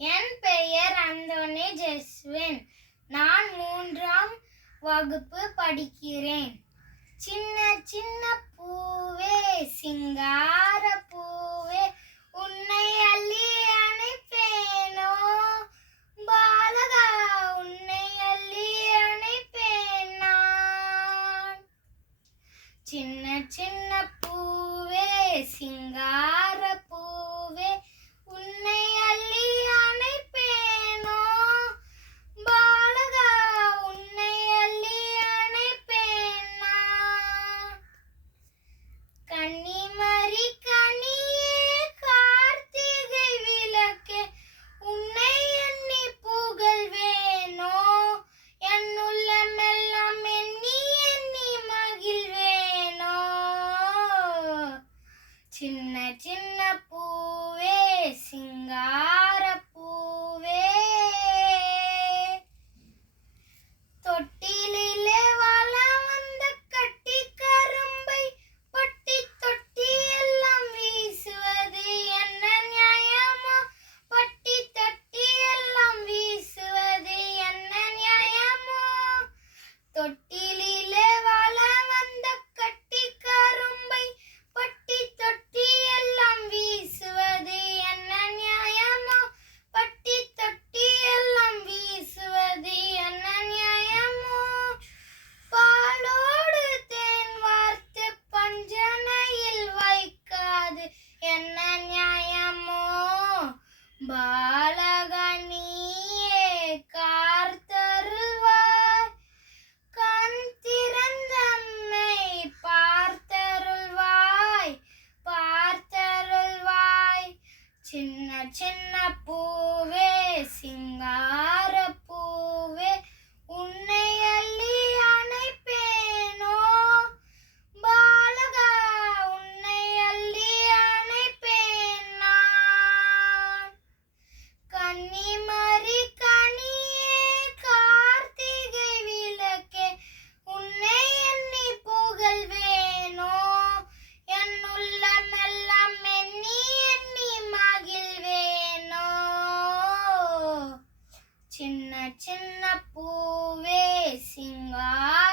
என் பெயர் அந்தோனி ஜெஸ்வின். நான் 3ஆம் வகுப்பு படிக்கிறேன். சின்ன சின்ன பூவே சிங்கார பூவே உன்னை அள்ளி அணைப்பேனோ பாலகா உன்னை அள்ளி அணைப்பேன் நான். சின்ன சின்ன பூவே சிங்கார பூவே உன்னை அள்ளி அணைப்பேனோ பாலகா உன்னை அள்ளி அணைப்பேன் நான். கன்னிமரி கனியே கார்த்திகை விளக்கே உன்னை எண்ணி புகழ்வேனோ என் உள்ளமெல்லாம் எண்ணி எண்ணி மகிழ்வேனோ. சின்ன சின்ன பூவே சிங்கார பூவே தொட்டிலே வலம் வந்த கட்டி கரும்பை பட்டி தொட்டி எல்லாம் வீசுவது என்ன நியாயமோ பட்டி தொட்டி எல்லாம் வீசுவது என்ன நியாயமோ. தொட்டிலே வலம் வந்த கட்டி கரும்பை பட்டி தொட்டி எல்லாம் வீசுவது என்ன நியாயமோ பட்டி தொட்டி எல்லாம் வீசுவது என்ன நியாயமோ. பாலோடு தேன் வார்த்து பஞ்சனையில் வைக்காது என்ன நியாயமோ பாலகனியே காத்தருள்வாய் கண் திறந்தம்மை பார்த்தருள்வாய் பார்த்தருள்வாய். சின்ன சின்ன பூவே சிங்கார பூவே உன்னை அள்ளி அணைப்பேனோ பாலகா உன்னை அள்ளி அணைப்பேன் நான். கன்னிமரி கனியே கார்த்திகை விளக்கே உன்னை எண்ணி புகழ்வேனோ என் உள்ளமெல்லாம் எண்ணி எண்ணி மகிழ்வேனோ. சின்ன சின்ன பூவே சிங்கார